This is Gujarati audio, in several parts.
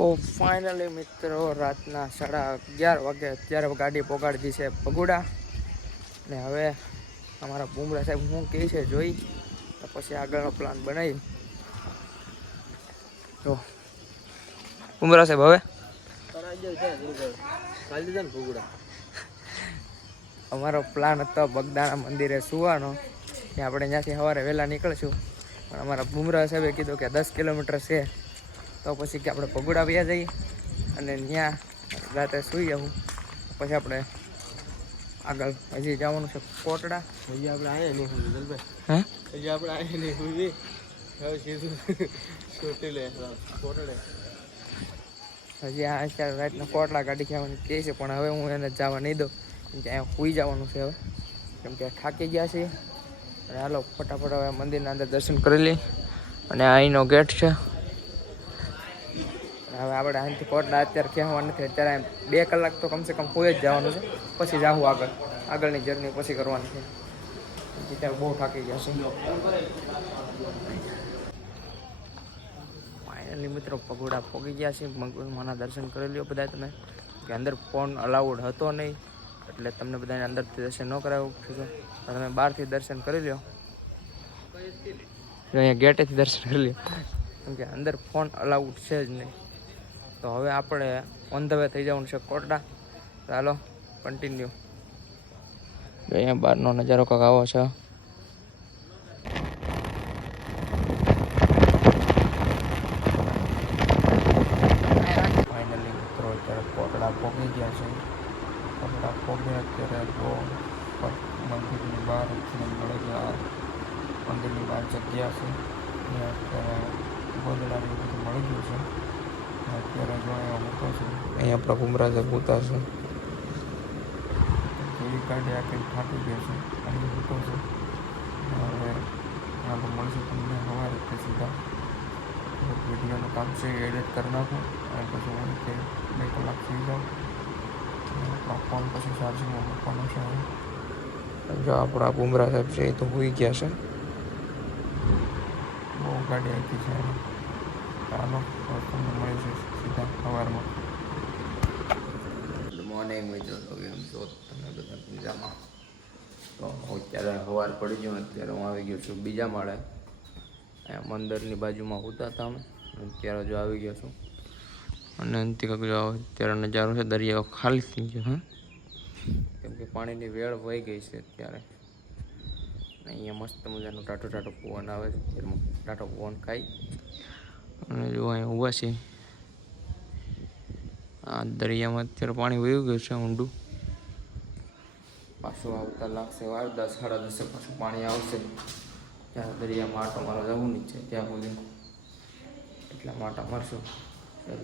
તો ફાઇનલી મિત્રો રાતના 11:30 વાગે અત્યારે ગાડી પોગાડી છે ભગુડા ને હવે અમારા બુમરા સાહેબ શું કહે છે જોઈ તો પછી આગળનો પ્લાન બનાવી. તો બુમરા સાહેબ હવે અમારો પ્લાન હતો બગદાણા મંદિરે સુવાનો, ત્યાં આપણે ત્યાંથી સવારે વહેલા નીકળશું, પણ અમારા બુમરા સાહેબે કીધું કે 10 કિલોમીટર છે તો પછી કે આપણે ભગુડા વ્યા જઈએ અને ત્યાં રાતે સૂઈ જવું. પછી આપણે આગળ હજી જવાનું છે કોટડા. હજી આપણે આવ્યા નહીં હે હજી આપણે આવ્યા નહીં સુધી હવે સીધું કોટડે હજી આ અત્યારે રાતના કોટડા ગાડી ખાવાની કહે છે, પણ હવે હું એને જવા નહીં દઉં કેમ કે અહીંયા સૂઈ જવાનું છે હવે, કેમ કે થાકી ગયા છીએ. અને હાલો ફટાફટ હવે મંદિરના અંદર દર્શન કરી લઈ અને અહીંનો ગેટ છે. હવે આપણે અહીંથી કોટડા અત્યારે કહેવા નથી, અત્યારે 2 કલાક તો કમસે કમ કોઈ જ જવાનું છે, પછી જાવું આગળની જર્ની પછી કરવાની છે. અત્યારે બહુ થાકી ગયા છે. ફાઇનલી મિત્રો ભગોડા પહોંચી ગયા છે. ભગવાનના દર્શન કરી લ્યો બધા તમે, કે અંદર ફોન અલાઉડ હતો નહીં એટલે તમને બધાને અંદરથી દર્શન ન કરાવ્યું છે, તમે બહારથી દર્શન કરી લ્યો. અહીંયા ગેટેથી દર્શન કરી લ્યો કેમ કે અંદર ફોન અલાઉડ છે જ નહીં. તો હવે આપણે ઓન ધ વે થઈ જવાનું છે કોટડા. ચાલો કન્ટિન્યુ. અહીંયા બહારનો નજારો કાંક આવો છે. ફાઇનલી મિત્રો અત્યારે કોટડા પહોંચી ગયા છે. કોટડા પહોંચ્યા અત્યારે તો મંદિરની બહાર મળે છે. મંદિરની બહાર જગ્યા છે ત્યાં અત્યારે ગોદડાની બધું મળી ગયું છે. અત્યારે જો અહીંયા મૂકો છે, અહીંયા આપણા બુમરા સાહેબ ઉતા છે. એવી ગાડી આખી થાકી ગઈ છે, અહીં મૂકો છે. હવે આપણે મળશે તમને સવારે તે સીધા વિડીયોનું કામ છે એડિટ કરી નાખું અને પછી હું તે 2 કલાક થઈ જાઉં. આપણા ફોન પછી ચાર્જિંગમાં મૂકવાનો છે. જો આપણા બુમરા સાહેબ છે એ તો હોઈ ગયા છે. બહુ ગાડી આપી છે. ચાલો તમને મળે છે સીધા સવારમાં. ગુડ મોર્નિંગ મિત્રો, કેમ છો તમે બધા મજામાં? તો અત્યારે સવાર પડી ગયો, અત્યારે હું આવી ગયો છું બીજા માળે. અહીંયા મંદિરની બાજુમાં હોતા હતા અમે, અત્યારે જો આવી ગયો છું. અને અંતિક જો અત્યારે નજારો છે, દરિયો ખાલી થઈ ગયો હા, કેમ કે પાણીની વેળ વહી ગઈ છે અત્યારે. અહીંયા મસ્ત મજાનું ટાટો પવન આવે છે, ટાટો પવન ખાઈ અને જો અહીંયા ઊભા છે. આ દરિયામાં અત્યારે પાણી વહી ગયું છે ઊંડું, પાછું આવતા લાગશે વાર 10 સાડા 10 પાછું પાણી આવશે. ત્યાં દરિયામાં આટો મારવા જવું નહીં છે ત્યાં સુધી, એટલા માટો મારશું.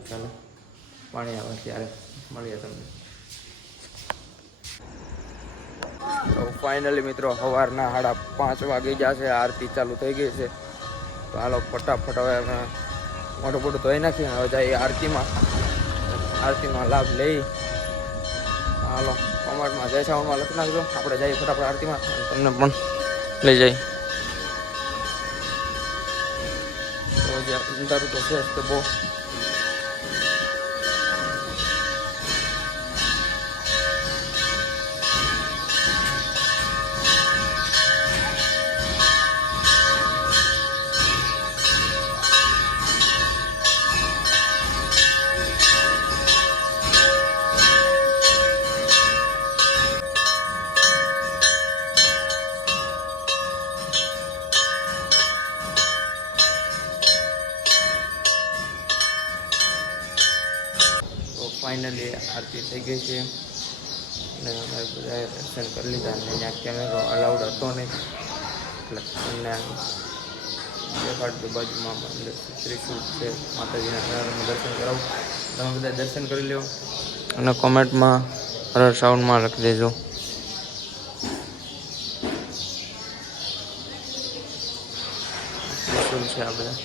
ચાલો પાણી આવે ત્યારે મળીએ તમને. તો ફાઇનલી મિત્રો સવારના 5:30 વાગી ગયા છે, આરતી ચાલુ થઈ ગઈ છે. તો હાલો ફટાફટ હવે અમે મોટું ધોઈ નાખીએ, હવે જઈએ આરતીનો લાભ લઈ. હાલો કોમેન્ટમાં જય શ્રાવણમાં લખી નાખજો, આપણે જઈએ ફટાફટ આરતીમાં, તમને પણ લઈ જઈએ. તો અંધારું તો છે તો બહુ. ફાઇનલી આરતી થઈ ગઈ છે અને અમે બધાએ દર્શન કરી લીધા. અને અહીંયા કેમેરો અલાઉડ હતો નહીં એટલે તમને દેખાડતું બાજુમાં ત્રિશુળ છે, માતાજીના દર્શન કરાવું. તમે બધા દર્શન કરી લો અને કોમેન્ટમાં હર સાઉન્ડમાં લખી દેજો. ત્રિશુળ છે આ બધા.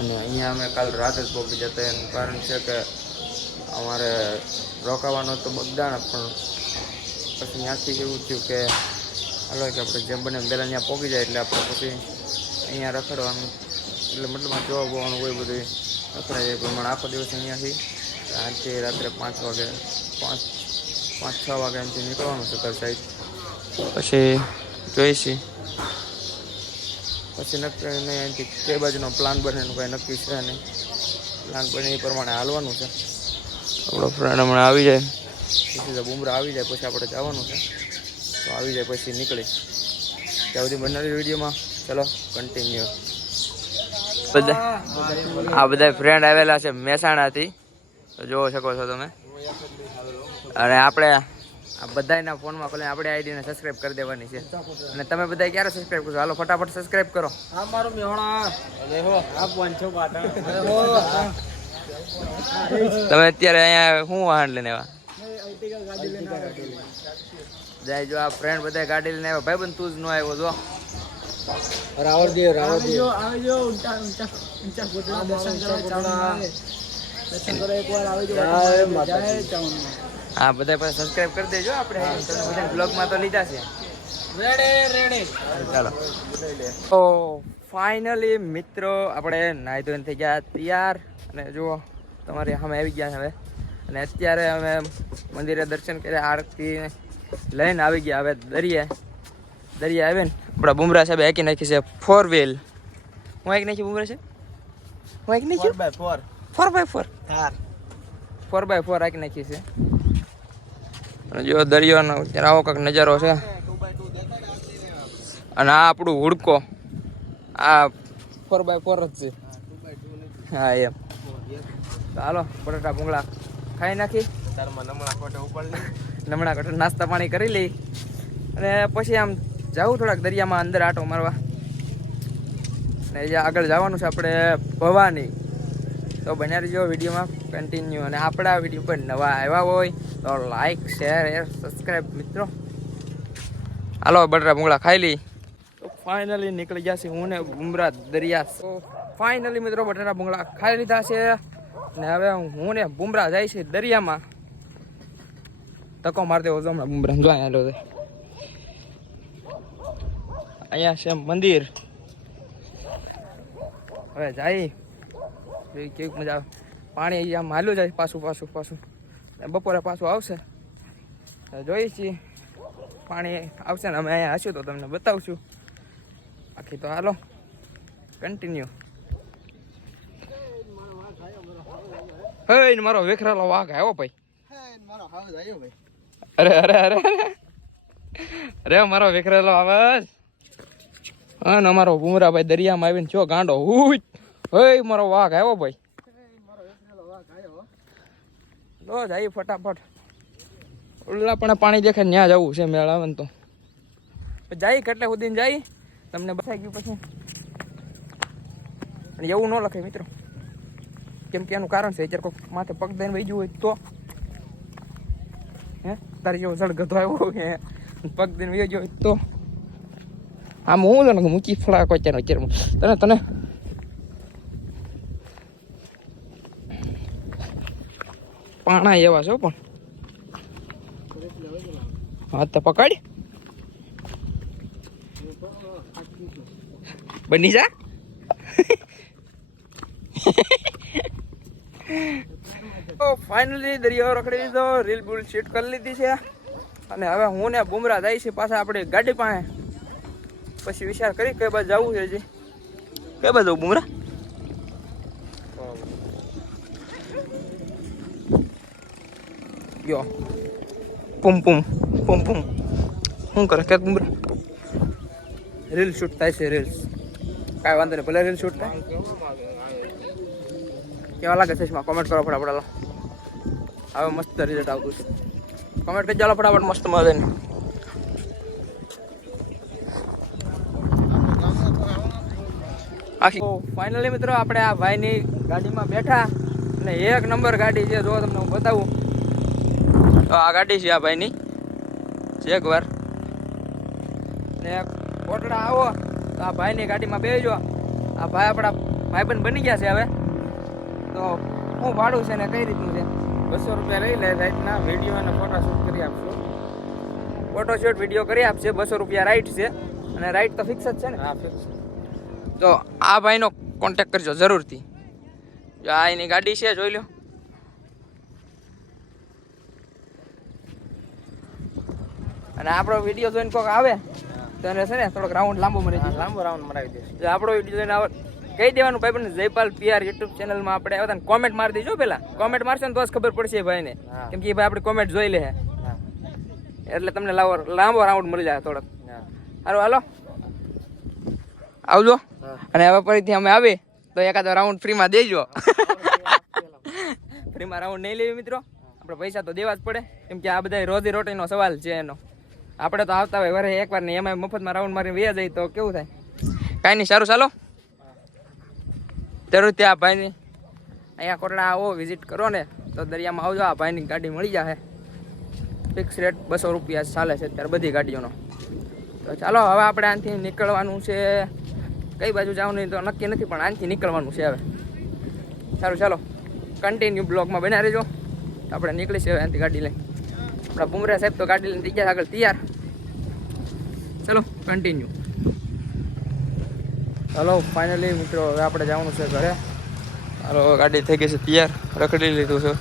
અને અહીંયા અમે કાલ રાતે જ પહોંચી જતા, એનું કારણ છે કે અમારે રોકાવાનો તો બગદાણા, પણ પછી ત્યાંથી એવું થયું કે હાલો કે આપણે જેમ બને પહેલાં ત્યાં પહોંચી જાય એટલે આપણે પછી અહીંયા રખડવાનું એટલે મતલબમાં જોવા બોવાનું હોય બધું રખડાય એ પ્રમાણે આખો દિવસ અહીંયાથી આજથી રાત્રે 5 વાગે 5-6 વાગે એમથી નીકળવાનું છે ઘર સાઈડ પછી જોઈશી પછી નક્કી નહીં અહીંથી કઈ બાજુનો પ્લાન બને એનું કાંઈ નક્કી છે નહીં પ્લાન બને એ પ્રમાણે હાલવાનું છે આપણો ફ્રેન્ડ હમણાં આવી જાય પછી બુમરા આવી જાય પછી આપણે જવાનું છે તો આવી જાય પછી નીકળી ત્યાં સુધી બનાવી વિડીયોમાં ચલો કન્ટિન્યુ આ બધા ફ્રેન્ડ આવેલા છે મહેસાણાથી તો જોઈ શકો છો તમે અને આપણે આ બધાના ફોનમાં ખોલીને આપણે આઈડીને સબસ્ક્રાઇબ કરી દેવાની છે અને તમે બધા ક્યારે સબસ્ક્રાઇબ કરશો હાલો ફટાફટ સબસ્ક્રાઇબ કરો તમે અત્યારે અહીંયા શું વાહન લઈને આવ્યા જાય જો આ ફ્રેન્ડ બધા ગાડી લઈને આવ્યા ભાઈ બંધ તું જ ન આવ્યો જો હા બધા પાસે સબસ્ક્રાઇબ કરી દેજો આપણે બધા બ્લોગમાં તો લીધા છે ચાલો તો ફાઇનલી મિત્રો આપણે નાહી ધોઈને થઈ ગયા તૈયાર અને જુઓ તમારી સામે આવી ગયા છે હવે અને અત્યારે અમે મંદિરે દર્શન કર્યા આરતી લઈને આવી ગયા હવે દરિયા આવે ને આપણા બુમરા સાહેબ હાકી નાખી છે 4 વ્હીલ હું હાકી નાખી બુમરા છે હું હાકી નાખી 4x4 હાકી નાખી છે અને જો દરિયાનો અત્યારે આવો કંઈક નજારો છે અને આ આપણું હુડકો આ 4x4 જ છે હા એમ હાલો બટાટા ભૂંગળા ખાઈ નાખી નમણા કોટે નાસ્તા પાણી કરી લઈ અને પછી આમ જાઉં થોડાક દરિયામાં અંદર આટો મારવા અને આગળ જવાનું છે આપણે ભવાની તો બન્યા રહીજો વિડીયોમાં કન્ટિન્યુ અને આપણા વિડીયો પર નવા આવ્યા હોય તો લાઈક શેર સબસ્ક્રાઈબ મિત્રો હાલો બટાટા ભૂંગળા ખાઈ લઈ તો ફાઇનલી નીકળી ગયા છે હું ને બુમરા દરિયા તો ફાઇનલી મિત્રો બટાટા ભૂંગળા ખાઈ લીધા છે ને હવે હું ને બુમરા જાય છે દરિયામાં તકો માર દેવો છો હમણાં બુમરા જો અહીંયા છે મંદિર હવે જાય કેવી મજા આવે પાણી અહીંયા હાલ્યું જાય પાછું બપોરે પાછું આવશે જોઈએ છીએ પાણી આવશે ને અમે અહીંયા હશું તો તમને બતાવશું બાકી તો હાલો કન્ટિન્યુ હે મારો વેખરાલો વાઘ આવ્યો ભાઈ અરે મારો વેખરેલો આવાજ હા ને અમારો બુમરા ભાઈ દરિયામાં આવીને જો ગાંડો હુઈ હે મારો વાઘ આવ્યો ભાઈ લો જાય ફટાફટ ઓલા પણ પાણી દેખાય ત્યાં જવું છે મેળ આવે ને તો જાય કેટલા સુધી જાય તમને બતાવી ગયું પછી પણ એવું ન લખાય મિત્રો કેમ કે એનું કારણ છે અત્યારે કોઈક માથે પગ દઈને વહી ગયું હોય તો હે તારી જેવો સળગતો આવ્યો હે પગ દઈને વહી ગયો હોય તો આમ હું તને મૂકી ફળા કોઈ અત્યારે તને પાણા એવા છો પણ હાથ તો પકડ બની જા ફાઇનલી દરિયો રખડી લીધો રીલ બુલ શીટ કરી લીધી છે અને હવે હું ને બુમરા જાય છે પાછા આપણે ગાડી પાસે પછી વિચાર કરી કઈ બાજુ જવું છે હજી કઈ બાજુ બુમરા યો પુમ શું કરે કે બુમરા રીલ શૂટ થાય છે રીલ્સ કાંઈ વાંધો નહીં ભલે રીલ શૂટ થાય કેવા લાગે છે કોમેન્ટ કરો ફટાફટ હવે મસ્ત રિઝલ્ટ આવતું છે કોમેન્ટ કરી ચાલો ફટાફટ મસ્ત મળે ને આખી ફાઇનલી મિત્રો આપણે આ ભાઈની ગાડીમાં બેઠા અને 1 નંબર ગાડી છે જો તમને હું બતાવું તો આ ગાડી છે આ ભાઈની એક વાર ને કોટડા આવો તો આ ભાઈની ગાડીમાં બેસજો આ ભાઈ આપણા ભાઈબંધ બની ગયા છે હવે તો હું ભાડું છે ને કઈ રીતનું છે 200 રૂપિયા લઈ લે રાઈટના વિડીયો અને ફોટા શૂટ કરી આપશો ફોટોશૂટ વિડીયો કરી આપશે. 200 રૂપિયા રાઈટ છે અને રાઈટ તો ફિક્સ જ છે ને? હા ફિક્સ. તો આ ભાઈનો કોન્ટેક્ટ કરજો જરૂરથી. જો આ એની ગાડી છે, જોઈ લો. અને આપણો વિડીયો જોઈને કોઈક આવે તો એને છે ને થોડોક રાઉન્ડ લાંબો મરી જાય. લાંબો રાઉન્ડ મરાવી દેશે. જો આપણો વિડીયો જોઈને આવે કહી દેવાનું ભાઈ પણ જયપાલ PR યુટ્યુબ ચેનલમાં આપણે આવ્યા હતા, કોમેન્ટ મારી દેજો પેલા. કોમેન્ટ મારશે ને તો જ ખબર પડશે ભાઈને, કેમ કે એ ભાઈ આપણી કોમેન્ટ જોઈ લે એટલે તમને લાંબો રાઉન્ડ મળી જાય થોડોક. સારું હાલો આવજો. અને હવે ફરીથી અમે આવી તો એકાદો રાઉન્ડ ફ્રીમાં દેજો. ફ્રીમાં રાઉન્ડ નહીં લેવી મિત્રો, આપણે પૈસા તો દેવા જ પડે, કેમ કે આ બધા રોજી રોટીનો સવાલ છે એનો. આપણે તો આવતા હોય વરે એકવાર ને એમાં મફતમાં રાઉન્ડ મારીને વ્યા જાય તો કેવું થાય? કાંઈ નહીં, સારું ચાલો જરૂર ત્યાં ભાઈની અહીંયા કોટડા આવો વિઝિટ કરો ને તો દરિયામાં આવજો. આ ભાઈની ગાડી મળી જાય, ફિક્સ રેટ 200 રૂપિયા ચાલે છે અત્યારે બધી ગાડીઓનો. તો ચાલો હવે આપણે આનાથી નીકળવાનું છે. કઈ બાજુ જવાનું તો નક્કી નથી, પણ આનાથી નીકળવાનું છે હવે. સારું ચાલો કન્ટિન્યુ બ્લોગમાં બન્યા રહેજો. આપણે નીકળીશું હવે આનાથી ગાડી લઈને. આપણા બુમરા સાહેબ તો ગાડી લઈને થઈ ગયા આગળ તૈયાર. ચલો કન્ટિન્યુ. ચાલો ફાઇનલી મિત્રો હવે આપણે જવાનું છે ઘરે. હાલો ગાડી થઈ ગઈ છે તૈયાર, રખડી લીધું છે.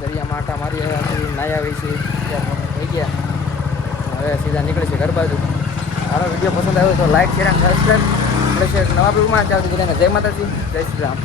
દરિયામાં આટા મારી આવ્યા, નાહી આવી છે, તૈયાર થઈ ગયા. હવે સીધા નીકળી છે ઘર બાજુ. મારો વિડીયો પસંદ આવ્યો તો લાઈક શેર અને સબસ્ક્રાઈબ. નવા બ્લોગમાં ચાલતી બધાને જય માતાજી, જય શ્રી રામ.